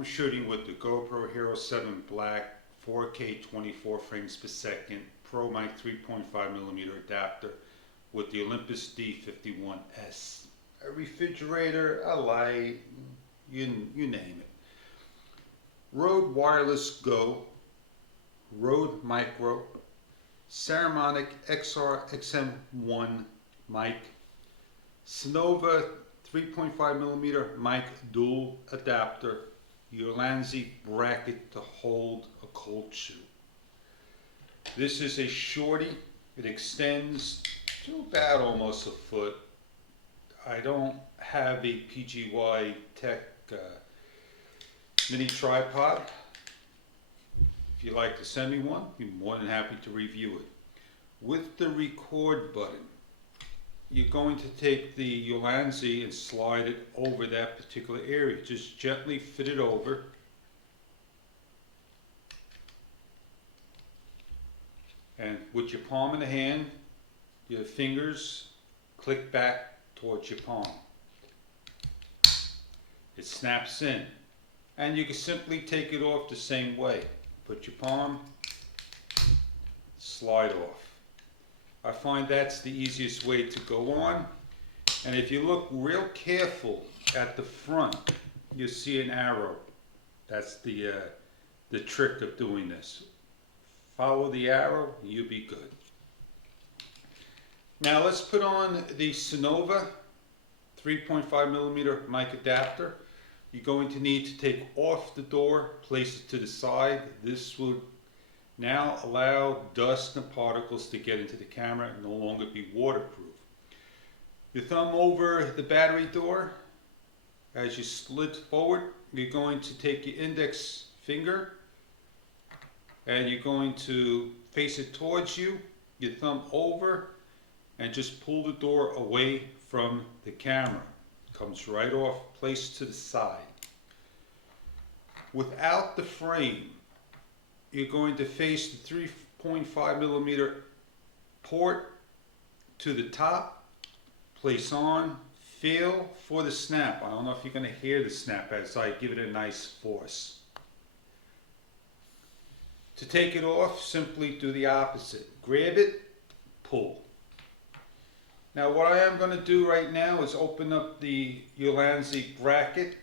I'm shooting with the GoPro Hero 7 Black 4K 24 frames per second Pro Mic 3.5mm adapter with the Olympus D51S. A refrigerator, a light, you name it. Rode Wireless Go, Rode Micro, Saramonic XR XM1 mic, CYNOVA 3.5mm mic dual adapter, Ulanzi bracket to hold a cold shoe. This is a shorty. It extends to about almost a foot. I don't have a PGY Tech mini tripod. If you'd like to send me one, I'd be more than happy to review it. With the record button, you're going to take the Ulanzi and slide it over that particular area. Just gently fit it over. And with your palm in the hand, your fingers click back towards your palm. It snaps in. And you can simply take it off the same way. Put your palm, slide off. I find that's the easiest way to go on. And if you look real careful at the front, you'll see an arrow. That's the trick of doing this. Follow the arrow, you'll be good. Now let's put on the CYNOVA 3.5mm mic adapter. You're going to need to take off the door, place it to the side. This would now allow dust and particles to get into the camera and no longer be waterproof. Your thumb over the battery door. As you slid forward, you're going to take your index finger and you're going to face it towards you, your thumb over, and just pull the door away from the camera. Comes right off, placed to the side. Without the frame, you're going to face the 3.5mm port to the top, place on, feel for the snap. I don't know if you're going to hear the snap as I give it a nice force. To take it off, simply do the opposite. Grab it, pull. Now what I am going to do right now is open up the Ulanzi bracket.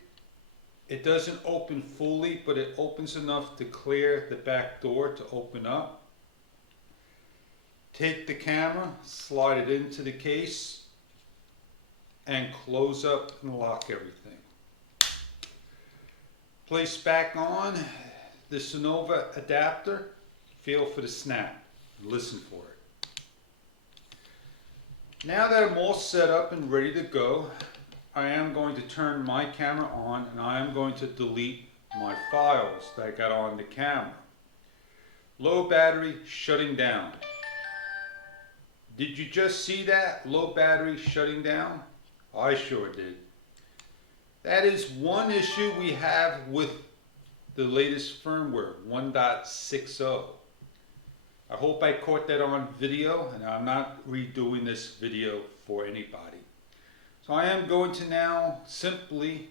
It doesn't open fully, but it opens enough to clear the back door to open up. Take the camera, slide it into the case, and close up and lock everything. Place back on the CYNOVA adapter, feel for the snap, listen for it. Now that I'm all set up and ready to go, I am going to turn my camera on and I am going to delete my files that I got on the camera. Low battery shutting down. Did you just see that? Low battery shutting down? I sure did. That is one issue we have with the latest firmware, 1.60. I hope I caught that on video, and I'm not redoing this video for anybody. So I am going to now simply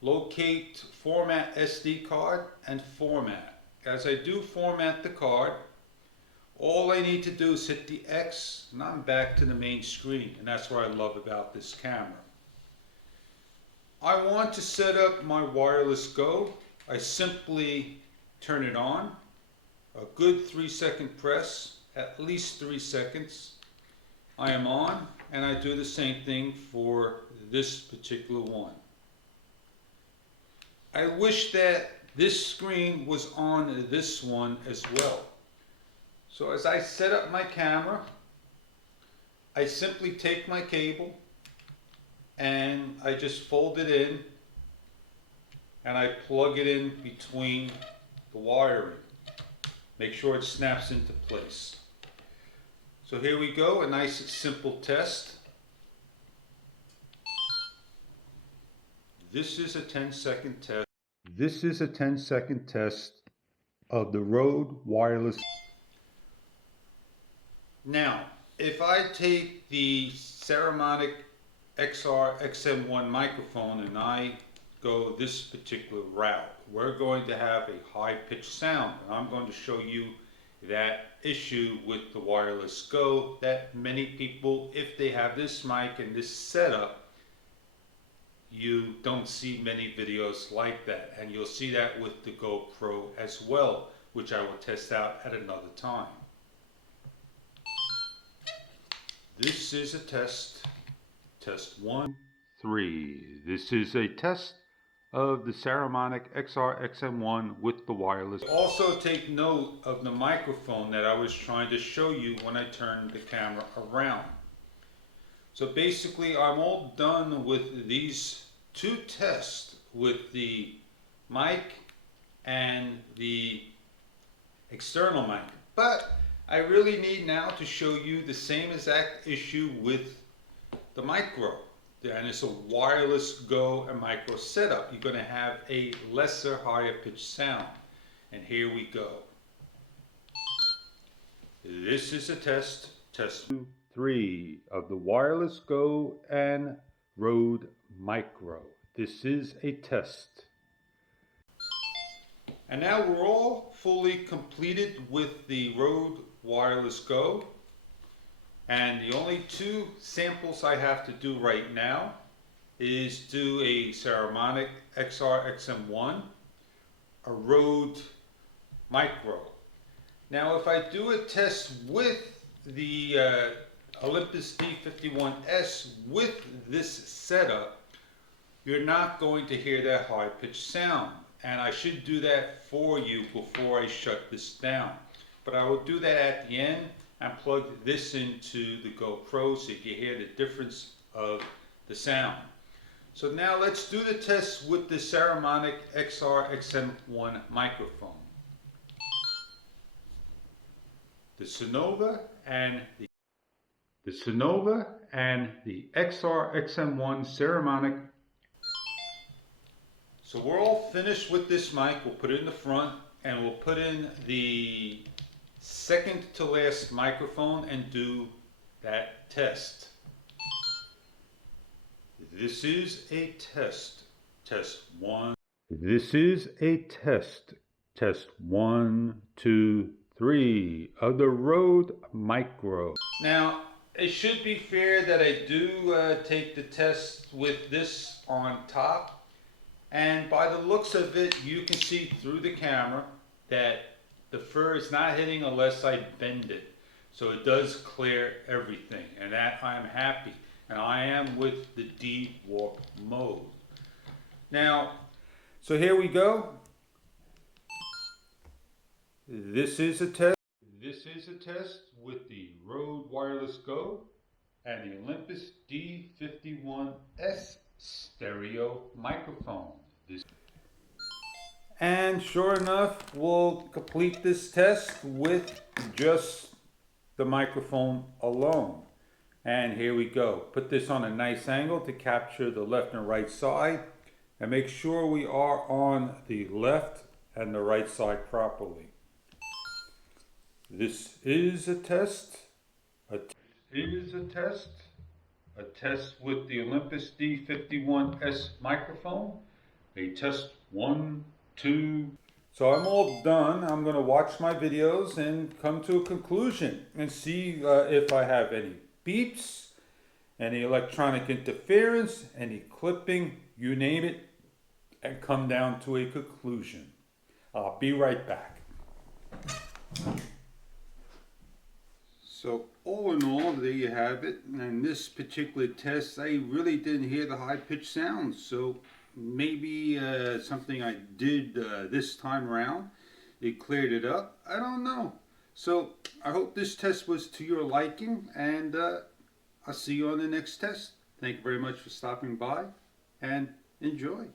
locate format SD card and format. As I do format the card, all I need to do is hit the X and I'm back to the main screen, and that's what I love about this camera. I want to set up my wireless Go. I simply turn it on. A good 3-second press, at least 3 seconds. I am on, and I do the same thing for this particular one. I wish that this screen was on this one as well. So as I set up my camera, I simply take my cable and I just fold it in and I plug it in between the wiring. Make sure it snaps into place. So here we go, a nice simple test. This is a 10-second test. This is a 10-second test of the Rode wireless. Now, if I take the Saramonic XR XM1 microphone and I go this particular route. We're going to have a high-pitched sound, and I'm going to show you that issue with the wireless Go that many people, if they have this mic and this setup, you don't see many videos like that, and you'll see that with the GoPro as well, which I will test out at another time. This is a test 1, 3. This is a test of the Saramonic XR-XM1 with the wireless. Also take note of the microphone that I was trying to show you when I turned the camera around. So basically I'm all done with these 2 tests with the mic and the external mic. But I really need now to show you the same exact issue with the micro. And it's a wireless Go and micro setup. You're going to have a lesser, higher pitched sound. And here we go. This is a test 2, 3 of the wireless Go and Rode Micro. This is a test. And now we're all fully completed with the Rode Wireless Go. And the only 2 samples I have to do right now is do a Saramonic XR-XM1, a Rode Micro. Now if I do a test with the Olympus D51S with this setup, you're not going to hear that high-pitched sound. And I should do that for you before I shut this down. But I will do that at the end and plug this into the GoPro so you can hear the difference of the sound. So now let's do the test with the Saramonic XR-XM1 microphone. The CYNOVA and the XR-XM1 Saramonic. So we're all finished with this mic. We'll put it in the front and we'll put in the second to last microphone and do that test. This is a test 1. This is a test 1, 2, 3 of the Rode Micro. Now it should be fair that I do take the test with this on top, and by the looks of it you can see through the camera that the fur is not hitting unless I bend it. So it does clear everything, and that I'm happy. And I am with the D-Warp mode. Now, so here we go. This is a test. This is a test with the Rode Wireless Go and the Olympus D51S stereo microphone. And sure enough, we'll complete this test with just the microphone alone. And here we go. Put this on a nice angle to capture the left and right side, and make sure we are on the left and the right side properly. This is a test. A test with the Olympus D51S microphone. A test 1, 2. So I'm all done. I'm going to watch my videos and come to a conclusion and see if I have any beeps, any electronic interference, any clipping, you name it, and come down to a conclusion. I'll be right back. So all in all, there you have it. And this particular test, I really didn't hear the high-pitched sounds. So maybe something I did this time around, it cleared it up. I don't know. So I hope this test was to your liking, and I'll see you on the next test. Thank you very much for stopping by, and enjoy.